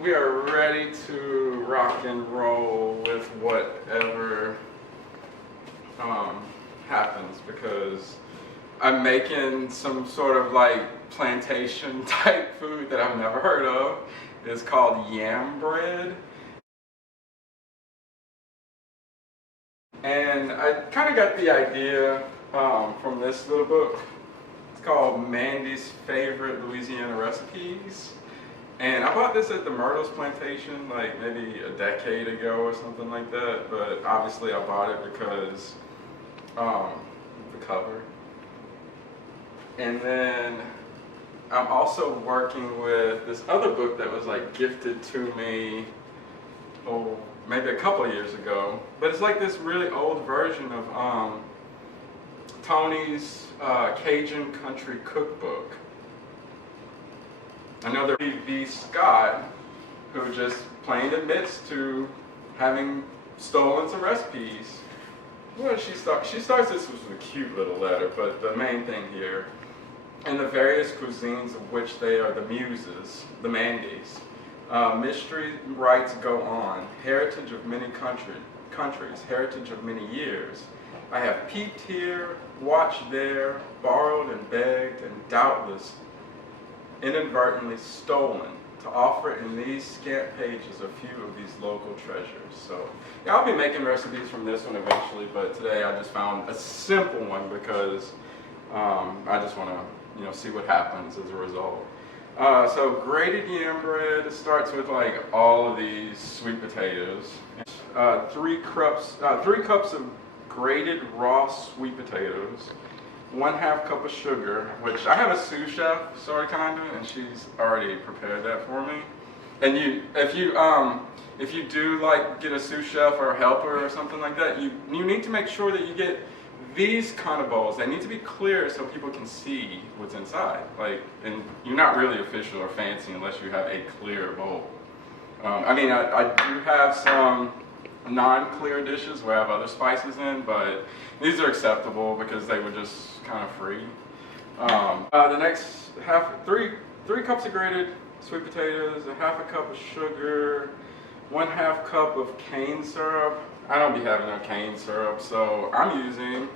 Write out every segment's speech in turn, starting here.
we are ready to rock and roll with whatever happens, because I'm making some sort of like plantation type food that I've never heard of. It's called Yam Bread. And I kind of got the idea from this little book. It's called Mandy's Favorite Louisiana Recipes. And I bought this at the Myrtle's Plantation like maybe a decade ago or something like that. But obviously I bought it because the cover. And then I'm also working with this other book that was like gifted to me, maybe a couple of years ago. But it's like this really old version of Tony's Cajun Country Cookbook. I know there B. Scott, who just plain admits to having stolen some recipes. Well, she starts this with a cute little letter, but the main thing here, in the various cuisines of which they are the muses, the Mandys, mystery rites go on, heritage of many countries, heritage of many years. I have peeped here, watched there, borrowed and begged, and doubtless inadvertently stolen, to offer in these scant pages a few of these local treasures. So yeah, I'll be making recipes from this one eventually, but today I just found a simple one because I just want to see what happens as a result. So grated yam bread, it starts with like all of these sweet potatoes. 3 cups of grated raw sweet potatoes, 1/2 cup of sugar, which I have a sous chef, sort of kinda, and she's already prepared that for me. And if you do like get a sous chef or a helper or something like that, you need to make sure that you get these kind of bowls. They need to be clear so people can see what's inside. Like, and you're not really official or fancy unless you have a clear bowl. I mean, I do have some non-clear dishes where I have other spices in, but these are acceptable because they were just kind of free. The next three cups of grated sweet potatoes, 1/2 cup of sugar, 1/2 cup of cane syrup. I don't be having no cane syrup, so I'm using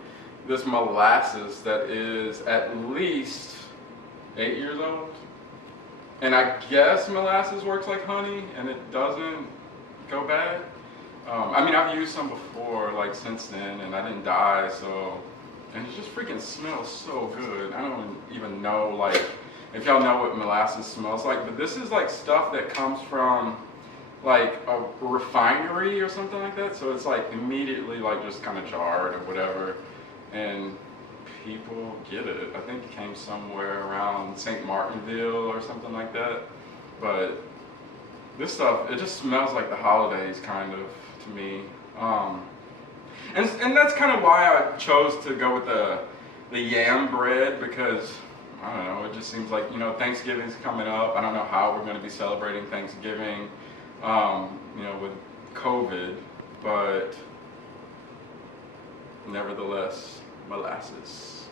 this molasses that is at least 8 years old. And I guess molasses works like honey and it doesn't go bad. I mean, I've used some before, like since then, and I didn't die, so, and it just freaking smells so good. I don't even know, like, if y'all know what molasses smells like, but this is like stuff that comes from like a refinery or something like that, so it's like immediately like just kind of jarred or whatever, and people get it. I think it came somewhere around St. Martinville or something like that, but this stuff, it just smells like the holidays kind of to me. And that's kind of why I chose to go with the yam bread, because I don't know, it just seems like, Thanksgiving's coming up. I don't know how we're going to be celebrating Thanksgiving with COVID, but nevertheless, molasses.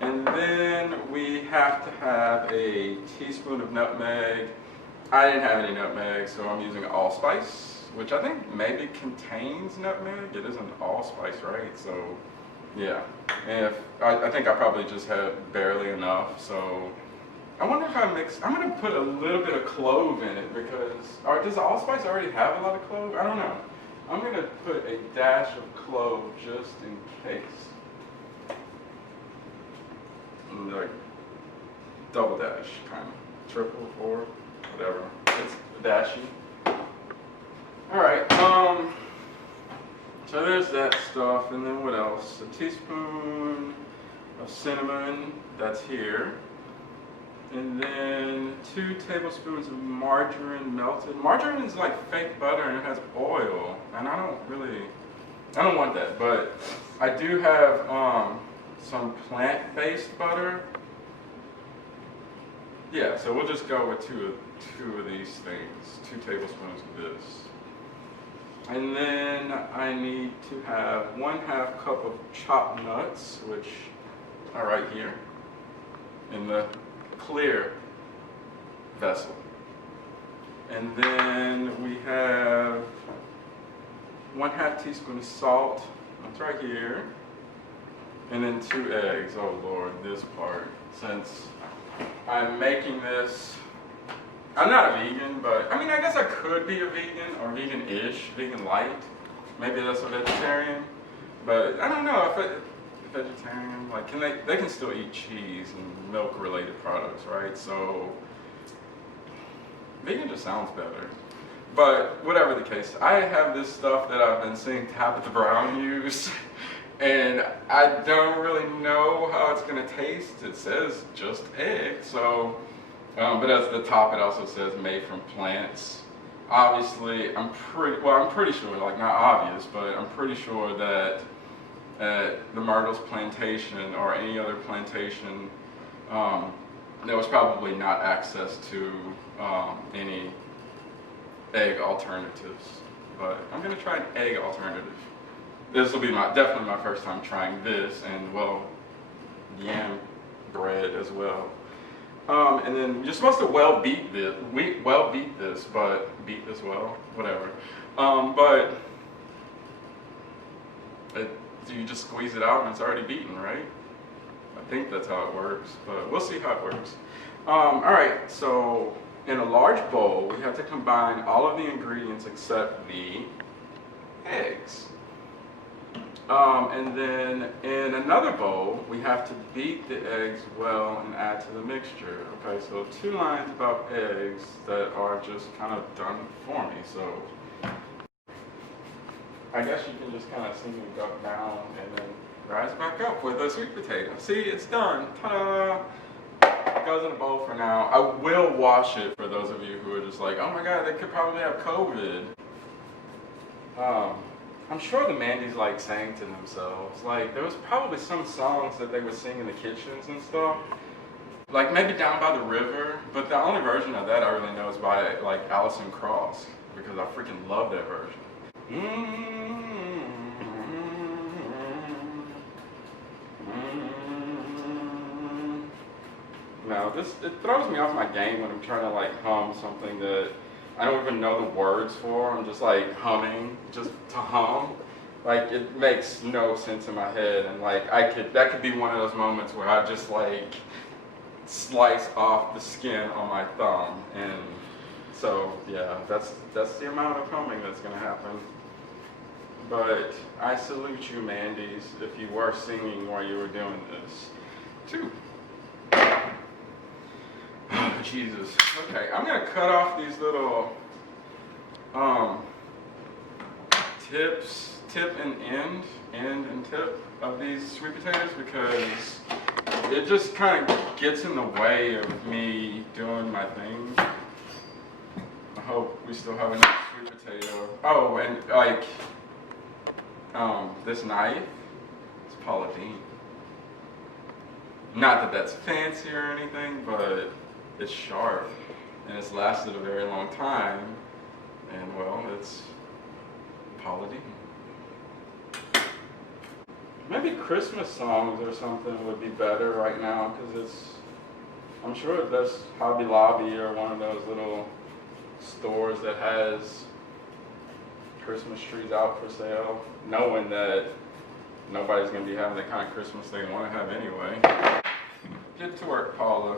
And then we have to have a teaspoon of nutmeg. I didn't have any nutmeg, so I'm using Allspice, which I think maybe contains nutmeg. It is an allspice, right? So, yeah. And I think I probably just had barely enough, so I wonder if I'm going to put a little bit of clove in it, because, or does the allspice already have a lot of clove? I don't know. I'm going to put a dash of clove just in case. Like, double dash, kind of. Triple, 4, whatever. It's dashy. Alright, so there's that stuff, and then what else? A teaspoon of cinnamon, that's here. And then 2 tablespoons of margarine melted. Margarine is like fake butter and it has oil, and I don't want that, but I do have some plant-based butter. Yeah, so we'll just go with two of these things, 2 tablespoons of this. And then I need to have 1/2 cup of chopped nuts, which are right here in the clear vessel. And then we have 1/2 teaspoon of salt. That's right here. And then 2 eggs. Oh Lord, this part. Since I'm making this, I'm not a vegan, but I mean, I guess I could be a vegan or vegan-ish, vegan light. Maybe that's a vegetarian. But I don't know if vegetarian, like, they can still eat cheese and milk-related products, right? So vegan just sounds better. But whatever the case, I have this stuff that I've been seeing Tabitha Brown use, and I don't really know how it's gonna taste. It says just egg, so, but at the top it also says made from plants. Obviously, I'm pretty sure, like not obvious, but I'm pretty sure that at the Myrtle's plantation or any other plantation, there was probably not access to any egg alternatives. But I'm gonna try an egg alternative. This will be definitely my first time trying this, and well, yam bread as well. And then you're supposed to beat this, whatever. But you just squeeze it out and it's already beaten, right? I think that's how it works, but we'll see how it works. All right, so in a large bowl, we have to combine all of the ingredients except the eggs. And then in another bowl, we have to beat the eggs well and add to the mixture. Okay, so 2 lines about eggs that are just kind of done for me. So I guess you can just kind of see me go down and then rise back up with a sweet potato. See, it's done. Ta-da! It goes in a bowl for now. I will wash it for those of you who are just like, oh my God, they could probably have COVID. I'm sure the Mandy's like saying to themselves, like there was probably some songs that they would sing in the kitchens and stuff. Like maybe Down by the River, but the only version of that I really know is by like Alison Krauss, because I freaking love that version. No, it throws me off my game when I'm trying to like hum something that I don't even know the words for. I'm just like humming, just to hum. Like it makes no sense in my head, and like that could be one of those moments where I just like slice off the skin on my thumb, and so yeah, that's the amount of humming that's gonna happen. But I salute you, Mandy's, if you were singing while you were doing this, too. Jesus. Okay, I'm gonna cut off these little tip and end and tip of these sweet potatoes, because it just kind of gets in the way of me doing my thing. I hope we still have enough sweet potato. Oh, and like this knife, it's Paula Deen. Not that that's fancy or anything, but it's sharp, and it's lasted a very long time, and well, it's Paula Deen. Maybe Christmas songs or something would be better right now, because I'm sure that's Hobby Lobby or one of those little stores that has Christmas trees out for sale, knowing that nobody's going to be having the kind of Christmas they want to have anyway. Get to work, Paula.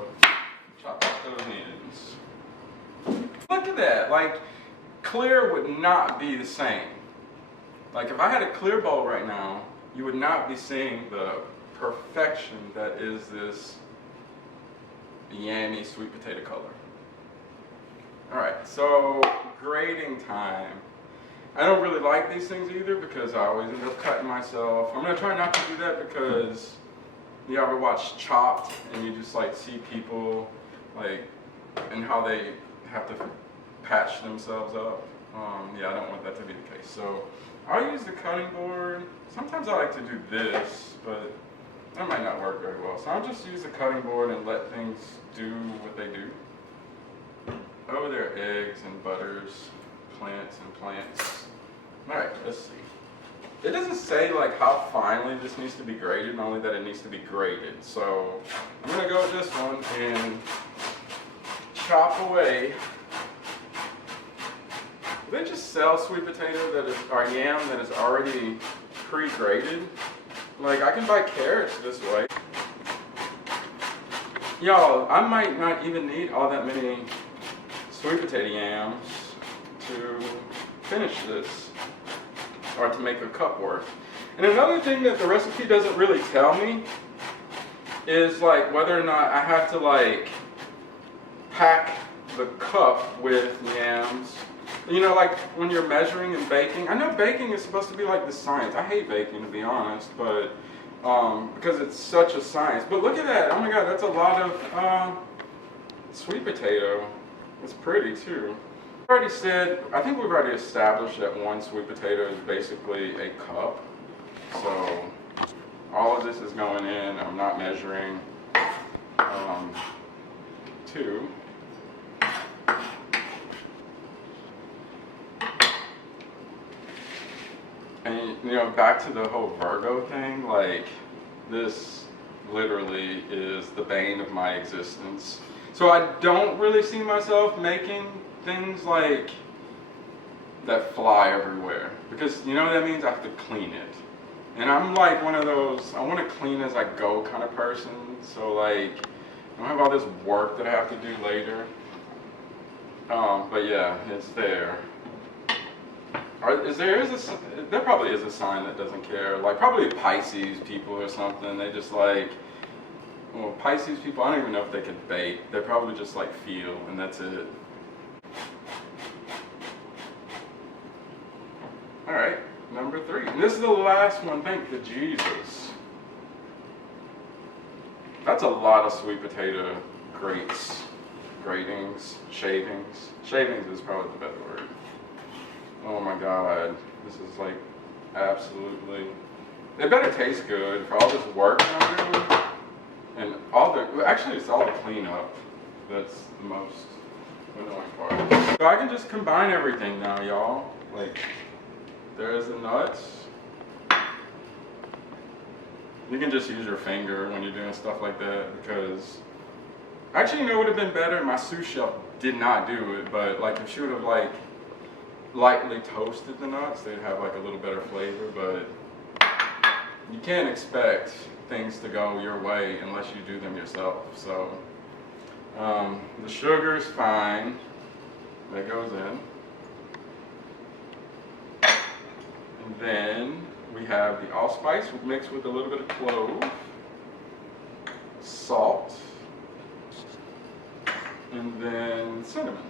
Chop up those ends. Look at that. Like, clear would not be the same. Like, if I had a clear bowl right now, you would not be seeing the perfection that is this yummy sweet potato color. Alright, so grating time. I don't really like these things either, because I always end up cutting myself. I'm going to try not to do that, because you ever watch Chopped and you just like see people like and how they have to patch themselves up. Yeah, I don't want that to be the case. So I'll use the cutting board. Sometimes I like to do this, but that might not work very well. So I'll just use the cutting board and let things do what they do. Oh, there are eggs and butters, plants and plants. All right, let's see. It doesn't say like how finely this needs to be grated, only that it needs to be grated. So I'm gonna go with this one and chop away they just sell sweet potato that is, or yam that is already pre-grated. Like, I can buy carrots this way. Y'all, I might not even need all that many sweet potato yams to finish this, or to make a cup worth. And another thing that the recipe doesn't really tell me is like whether or not I have to like pack the cup with yams. You know, like when you're measuring and baking. I know baking is supposed to be like the science. I hate baking, to be honest, but because it's such a science. But look at that. Oh my God, that's a lot of sweet potato. It's pretty too. I already said, I think we've already established that one sweet potato is basically a cup. So all of this is going in. I'm not measuring. 2. And you know, back to the whole Virgo thing, like this literally is the bane of my existence. So I don't really see myself making things like that fly everywhere, because you know what that means? I have to clean it. And I'm like one of those, I want to clean as I go kind of person. So like, I don't have all this work that I have to do later. But yeah, it's there. There probably is a sign that doesn't care. Like probably Pisces people or something. They just like, well, Pisces people, I don't even know if they can bake. They probably just like feel, and that's it. All right, number 3. And this is the last one, thank the Jesus. That's a lot of sweet potato grates, gratings, shavings. Shavings is probably the better word. Oh my God, this is like absolutely, it better taste good for all this work I'm doing. And all the, actually it's all the cleanup that's the most annoying part. So I can just combine everything now, y'all. Like, there's the nuts. You can just use your finger when you're doing stuff like that, because actually, you know, it would have been better. My sous chef did not do it, but like if she would have like lightly toasted the nuts, they'd have like a little better flavor. But you can't expect things to go your way unless you do them yourself. So the sugar's fine. That goes in. And then we have the allspice mixed with a little bit of clove, salt, and then cinnamon.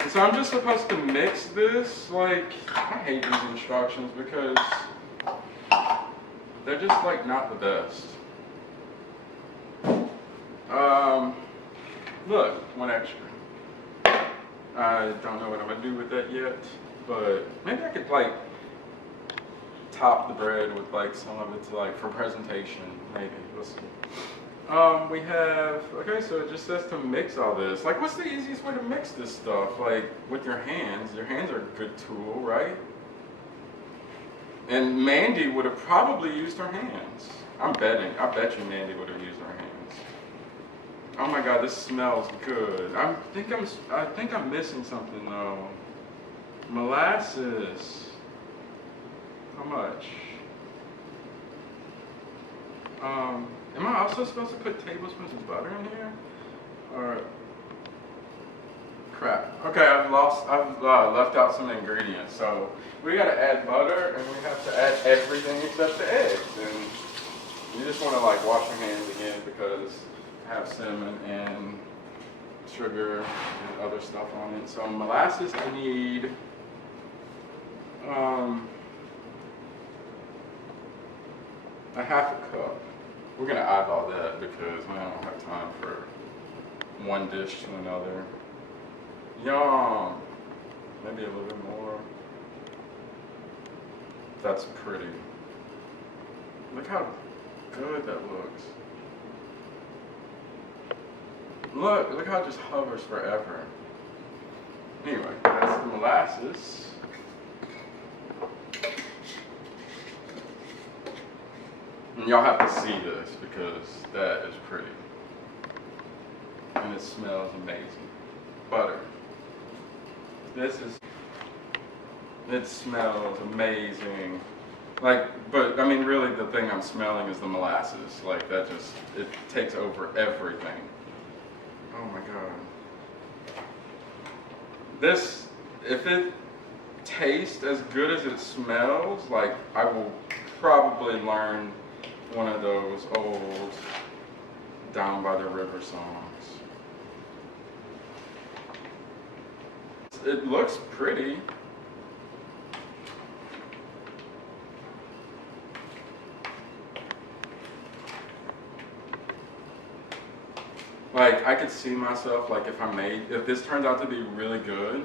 And so I'm just supposed to mix this. Like, I hate these instructions because they're just like not the best. Look, one extra. I don't know what I'm gonna do with that yet, but maybe I could like top the bread with like some of it to like for presentation, maybe. We'll see. We have, okay, so it just says to mix all this. Like, what's the easiest way to mix this stuff? Like, with your hands. Your hands are a good tool, right? And Mandy would have probably used her hands. I'm betting. I bet you Mandy would have used her hands. Oh my God, this smells good. I think I'm missing something though. Molasses. How much? Am I also supposed to put tablespoons of butter in here? Or crap. Okay, I've left out some ingredients. So we gotta add butter, and we have to add everything except the eggs. And you just want to like wash your hands again because I have cinnamon and sugar and other stuff on it. So molasses, I need a half a cup. We're gonna eyeball that because I don't have time for one dish to another. Yum! Maybe a little bit more. That's pretty. Look how good that looks. Look how it just hovers forever. Anyway, that's the molasses. And y'all have to see this because that is pretty. And it smells amazing. Butter. It smells amazing. Like, but I mean, really, the thing I'm smelling is the molasses. Like, that just, it takes over everything. Oh my God. This, if it tastes as good as it smells, like, I will probably learn one of those old Down by the River songs. It looks pretty. Like, I could see myself, like, if this turns out to be really good,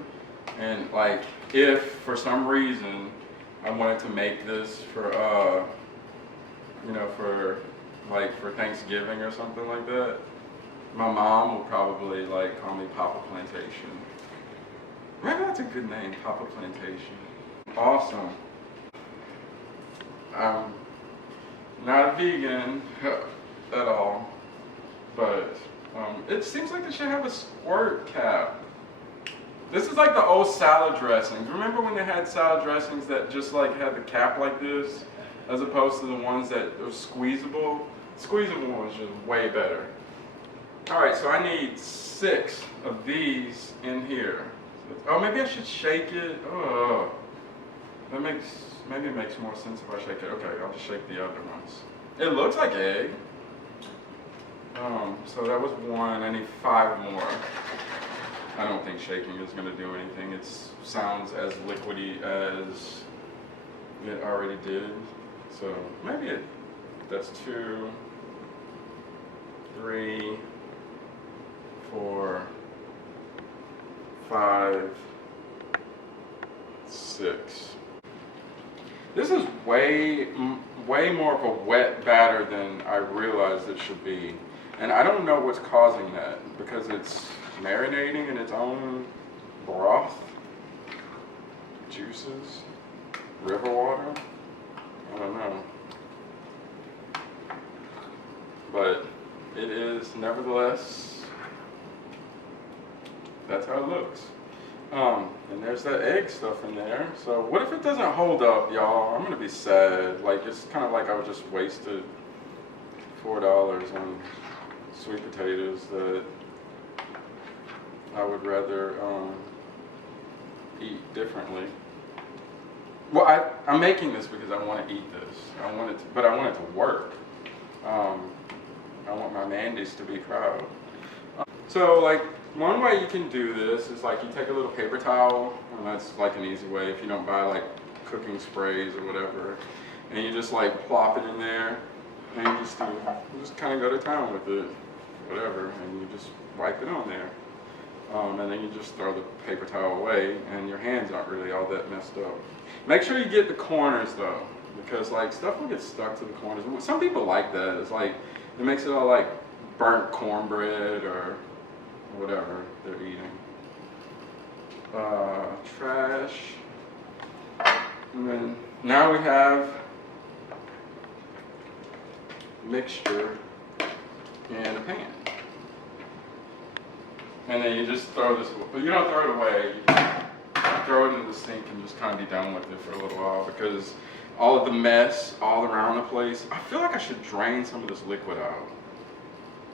and like, if for some reason I wanted to make this for, you know, for Thanksgiving or something like that, my mom will probably like call me Papa Plantation. Maybe that's a good name, Papa Plantation. Awesome. I'm not a vegan at all, but it seems like they should have a squirt cap. This is like the old salad dressings. Remember when they had salad dressings that just like had the cap like this, as opposed to the ones that were squeezable? Squeezable ones are just way better. All right, so I need 6 of these in here. Oh, maybe I should shake it. Oh, maybe it makes more sense if I shake it. Okay, I'll just shake the other ones. It looks like egg. So that was 1. I need 5 more. I don't think shaking is going to do anything. It sounds as liquidy as it already did. So maybe that's 2, 3, 4, 5, 6. This is way more of a wet batter than I realized it should be. And I don't know what's causing that, because it's marinating in its own broth, juices, river water. I don't know. But it is, nevertheless, that's how it looks. And there's that egg stuff in there. So what if it doesn't hold up, y'all? I'm gonna be sad. Like, it's kind of like I just wasted $4 on sweet potatoes that I would rather eat differently. Well, I'm making this because I want to eat this. But I want it to work. I want my Mandys to be proud. So, like, one way you can do this is like you take a little paper towel, and that's like an easy way if you don't buy like cooking sprays or whatever, and you just like plop it in there, and you just kind of go to town with it, whatever, and you just wipe it on there. And then you just throw the paper towel away, and your hands aren't really all that messed up. Make sure you get the corners though, because like stuff will get stuck to the corners. Some people like that. It's like, it makes it all like burnt cornbread or whatever they're eating. Trash. And then now we have mixture in a pan. And then you just throw this, but you don't throw it away, you just throw it into the sink and just kind of be done with it for a little while, because all of the mess all around the place, I feel like I should drain some of this liquid out.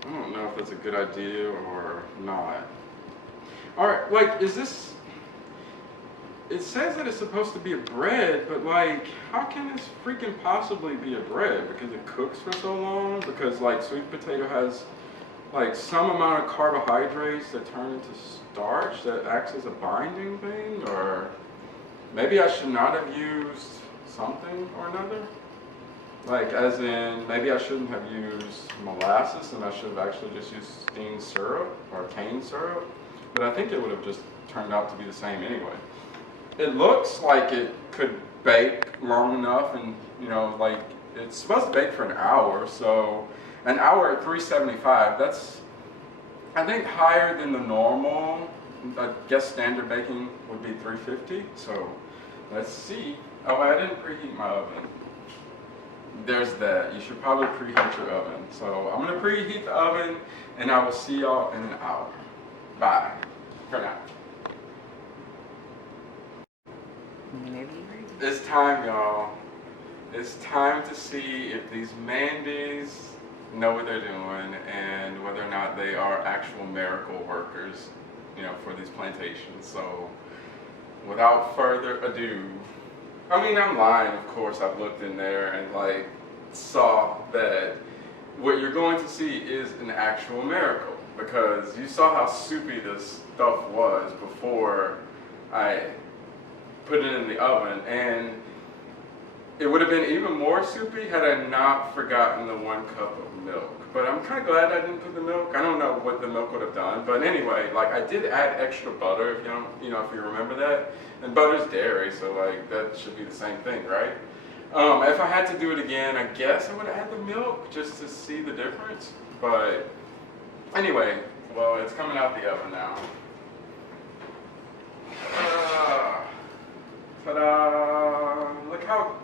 I don't know if that's a good idea or not. Alright, like, is this, it says that it's supposed to be a bread, but like, how can this freaking possibly be a bread? Because it cooks for so long? Because like sweet potato has like some amount of carbohydrates that turn into starch that acts as a binding thing? Or maybe I should not have used something or another? Like, as in, maybe I shouldn't have used molasses and I should have actually just used steamed syrup or cane syrup. But I think it would have just turned out to be the same anyway. It looks like it could bake long enough, and you know, like, it's supposed to bake for an hour, so an hour at 375, that's, I think, higher than the normal. I guess standard baking would be 350, so let's see. Oh, I didn't preheat my oven. There's that. You should probably preheat your oven. So I'm going to preheat the oven, and I will see y'all in an hour. Bye for now. It's time, y'all. It's time to see if these Mandys know what they're doing and whether or not they are actual miracle workers, you know, for these plantations. So, without further ado, I mean, I'm lying, of course. I've looked in there and like saw that what you're going to see is an actual miracle, because you saw how soupy this stuff was before I put it in the oven, and it would have been even more soupy had I not forgotten the 1 cup of milk. But I'm kind of glad I didn't put the milk. I don't know what the milk would have done, but anyway, like I did add extra butter, if you don't, you know, if you remember that. And butter's dairy, so like that should be the same thing, right? If I had to do it again, I guess I would have had the milk just to see the difference. But anyway, well, it's coming out the oven now. Ta-da! Look how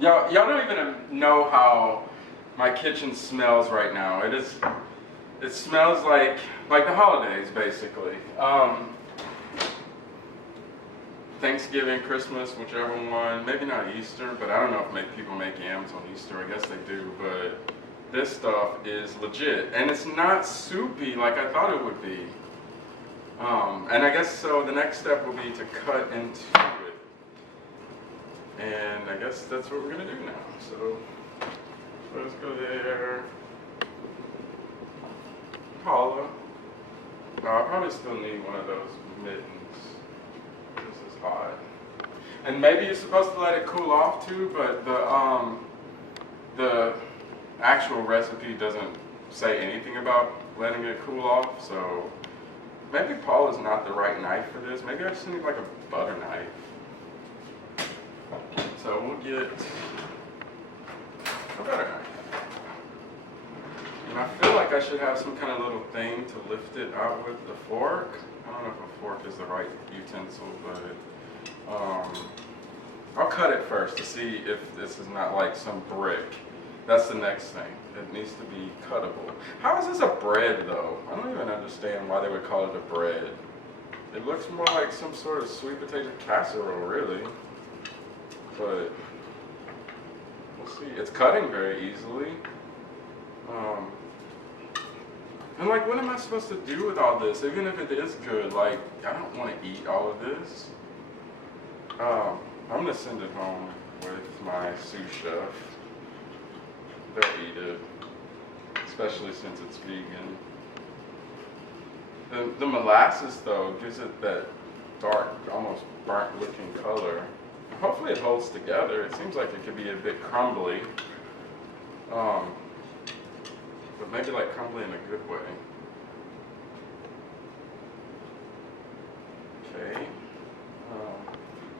y'all don't even know how my kitchen smells right now. It smells like the holidays, basically. Thanksgiving, Christmas, whichever one. Maybe not Easter, but I don't know if people make yams on Easter. I guess they do, but this stuff is legit, and it's not soupy like I thought it would be. And I guess so. The next step will be to cut into it, and I guess that's what we're gonna do now. So let's go there. Paula. I probably still need one of those mittens. This is hot. And maybe you're supposed to let it cool off too, but the actual recipe doesn't say anything about letting it cool off, so maybe Paula's not the right knife for this. Maybe I just need like a butter knife. So we'll get a butter knife. And I feel like I should have some kind of little thing to lift it out with the fork. I don't know if a fork is the right utensil, but I'll cut it first to see if this is not like some brick. That's the next thing. It needs to be cuttable. How is this a bread though? I don't even understand why they would call it a bread. It looks more like some sort of sweet potato casserole, really. But we'll see. It's cutting very easily. And like, what am I supposed to do with all this? Even if it is good, like, I don't want to eat all of this. I'm gonna send it home with my sous chef. They'll eat it, especially since it's vegan. The molasses, though, gives it that dark, almost burnt-looking color. Hopefully it holds together. It seems like it could be a bit crumbly. But maybe like crumbly in a good way. Okay.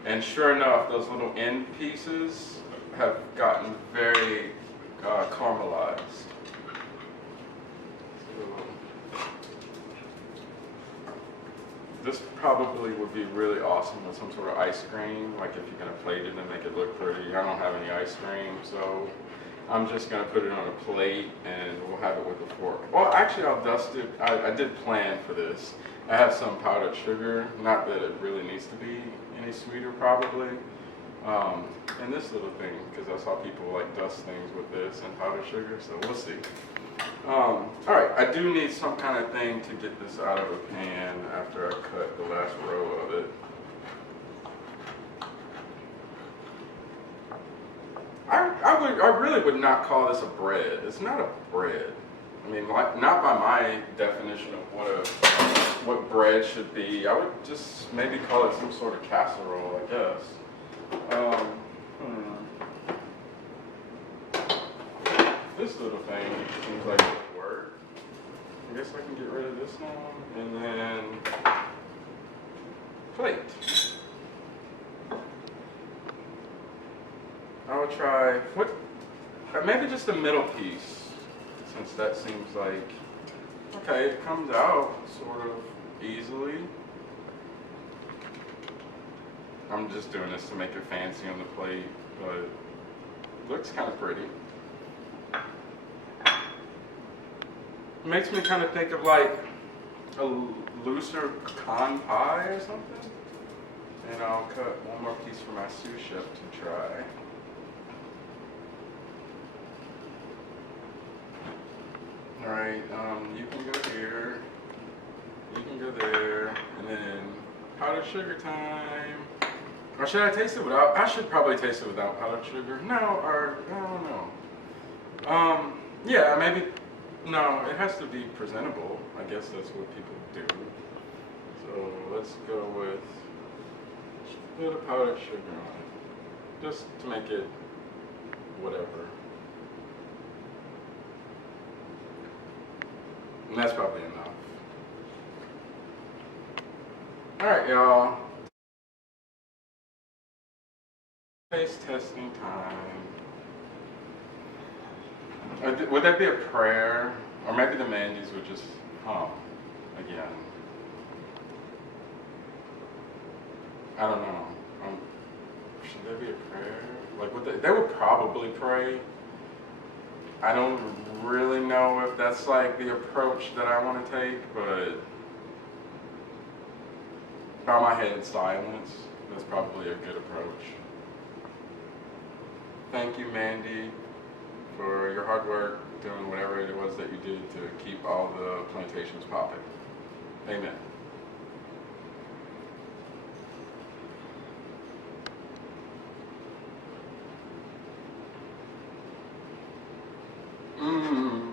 And sure enough, those little end pieces have gotten very caramelized. So, this probably would be really awesome with some sort of ice cream, like if you're going to plate it and make it look pretty. I don't have any ice cream, so I'm just going to put it on a plate and we'll have it with a fork. Well, actually, I'll dust it. I did plan for this. I have some powdered sugar, not that it really needs to be any sweeter probably. And this little thing, because I saw people like dust things with this and powdered sugar, so we'll see. Alright, I do need some kind of thing to get this out of a pan after I cut the last row of it. I really would not call this a bread. It's not a bread. I mean, like, not by my definition of what bread should be. I would just maybe call it some sort of casserole, I guess. This little thing seems like it would work. I guess I can get rid of this one and then plate. I will try maybe just the middle piece, since that seems like okay. It comes out sort of easily. I'm just doing this to make it fancy on the plate, but it looks kind of pretty. It makes me kind of think of like a looser pecan pie or something. And I'll cut one more piece for my sous chef to try. Alright, you can go here, you can go there, and then powdered sugar time. Or should I taste it without? I should probably taste it without powdered sugar. No, or I don't know. Yeah, maybe. No, it has to be presentable. I guess that's what people do. So let's go with just a bit of powdered sugar on it, just to make it whatever. And that's probably enough. All right, y'all. Taste testing time. Would that be a prayer? Or maybe the Mandys would just hum again. I don't know. Should there be a prayer? Like, they would probably pray. I don't really know if that's like the approach that I want to take, but bow my head in silence. That's probably a good approach. Thank you, Mandy, for your hard work doing whatever it was that you did to keep all the plantations popping. Amen.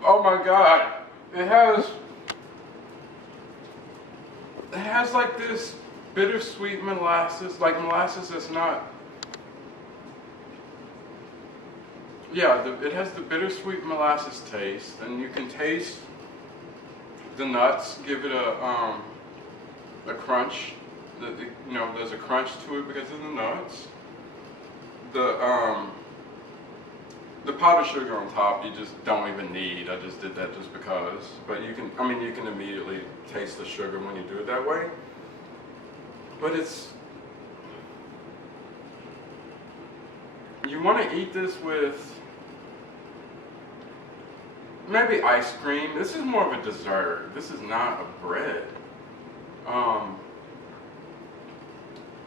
Oh my God! It has like this bittersweet molasses, like molasses that's not. Yeah, it has the bittersweet molasses taste, and you can taste the nuts. Give it a crunch. You know, there's a crunch to it because of the nuts. The powdered sugar on top, you just don't even need. I just did that just because. But you can, you can immediately taste the sugar when you do it that way. But you want to eat this with maybe ice cream. This is more of a dessert. This is not a bread.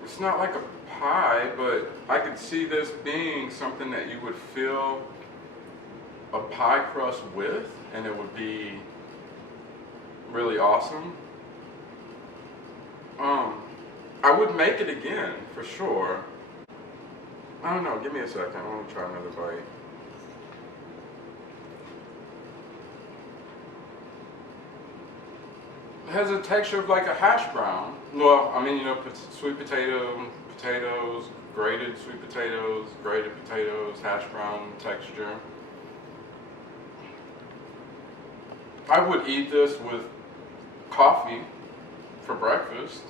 It's not like a pie, but I could see this being something that you would fill a pie crust with, and it would be really awesome. I would make it again for sure. I don't know. Give me a second. I want to try another bite. It has a texture of like a hash brown. Well, you know, sweet potatoes, grated sweet potatoes, grated potatoes, hash brown texture. I would eat this with coffee for breakfast.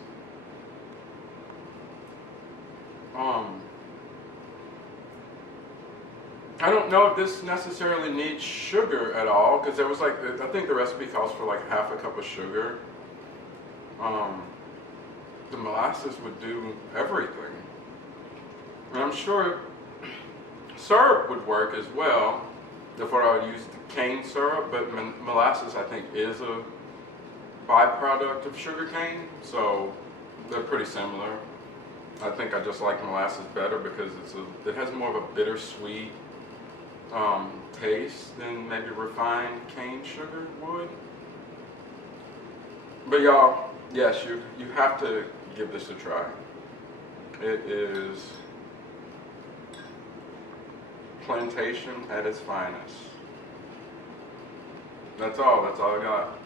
I don't know if this necessarily needs sugar at all, because there was like, I think the recipe calls for like half a cup of sugar. The molasses would do everything. And I'm sure syrup would work as well. Therefore I would use the cane syrup, but molasses I think is a byproduct of sugar cane, so they're pretty similar. I think I just like molasses better because it has more of a bittersweet taste than maybe refined cane sugar would. But y'all, yes, you have to give this a try. It is plantation at its finest. That's all I got.